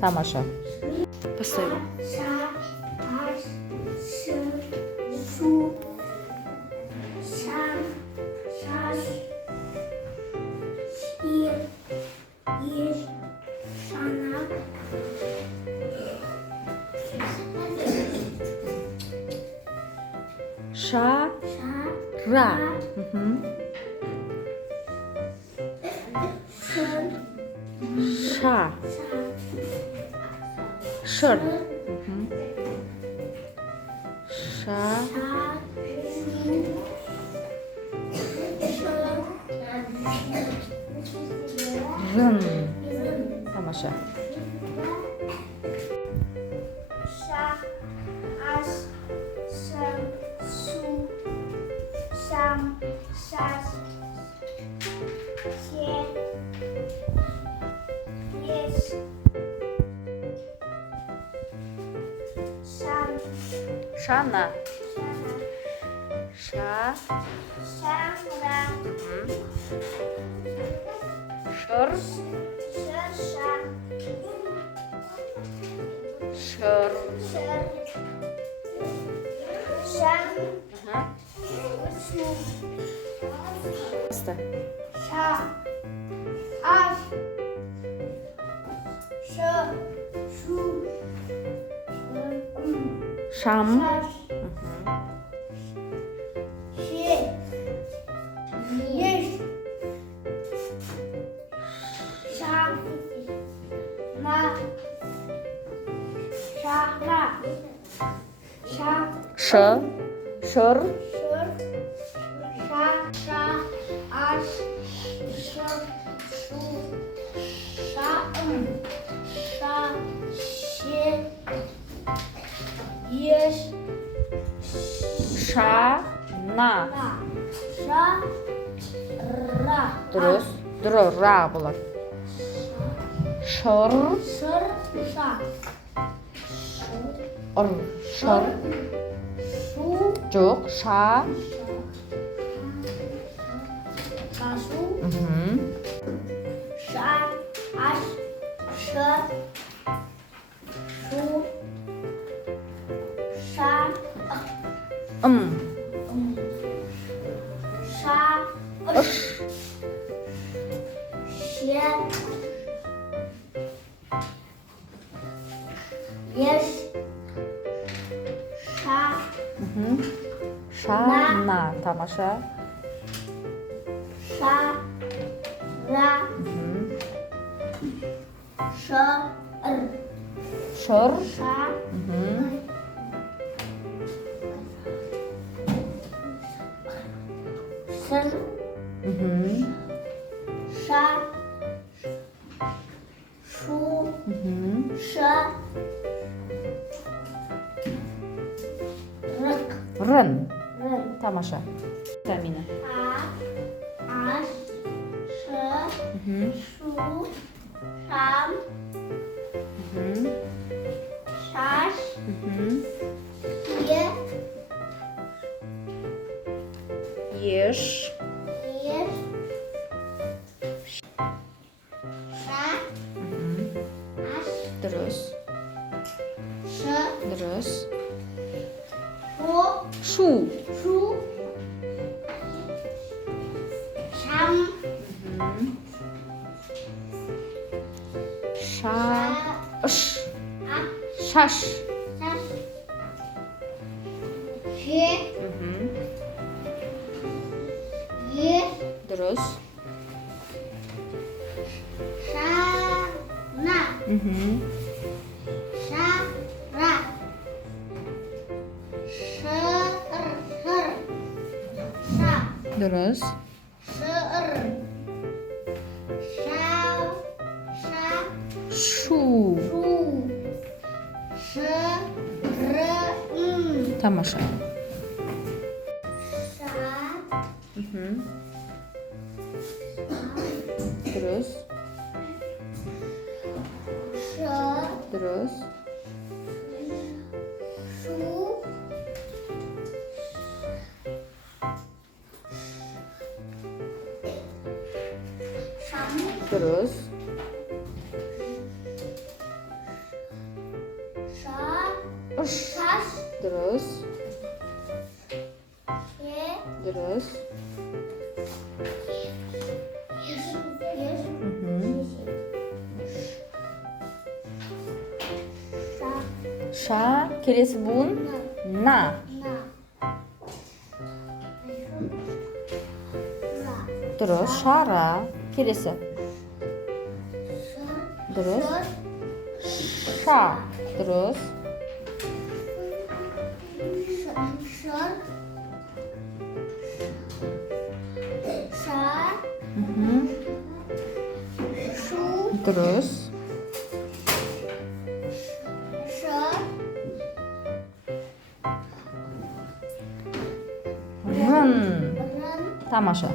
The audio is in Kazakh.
Тамаша. Поставь. Шара. Ша. Шыр. Ша. Рын. Тамаша. Ша, аш, шам, шу, шам, шаш, ше, еш, шан, Шана. шана, Ша. шамра, Шыр. шырша, Шыр. шыр, шам, шу, Поставь. ша, аш, шы, шу, Шам. шаш, ше, еш, шам, на, шара, ша, Шы. Шыр. шыр, ша, ша, аш, шы, шу, ша, ша, ше, еш, Шана. ша, ра, Дұрыс. Дұрыс. Ра болады. Шыр. шыр, ша, Ыр. Шыр. шу, Жоқ. Ша. шашу, Мгм. ша, аш, шы, шу, ша, ша, Ыш. ше, еш, ша, Мгм. Шана. Тамаша. ша, ра, Мгм. шы, Шыр. ша, Мгм. сыр, Мгм. ша, шу, Мгм. ша, рык, Рын. рын, Тамаша. Тамина. аш, шы, Мгм. шу, шам, Мгм. шаш, Мгм. е, Еш. еш, ша, Мгм. аш, Дұрыс. шы, Дұрыс. шу, Шу. шу, шам, Мгм. Ша. Ыш. а, Шаш. шаш, ше, Мгм. е, Дұрыс. шана, Мгм. шара, шыр, ша, Дұрыс. шыр, Тамаша. ша, Мгм. Дұрыс. шы, Дұрыс. шу, шам, Дұрыс. ша, Үш. шаш, Дұрыс. е, Дұрыс. еш, Мгм. ша, Ша. Келесі буын. на, На. на, ра, Дұрыс. Шара. Келесі. шы, Дұрыс. шы, Ша. Дұрыс. шыр, ша, Мгм. шу, Дұрыс. шыр, Рын. рын, Тамаша.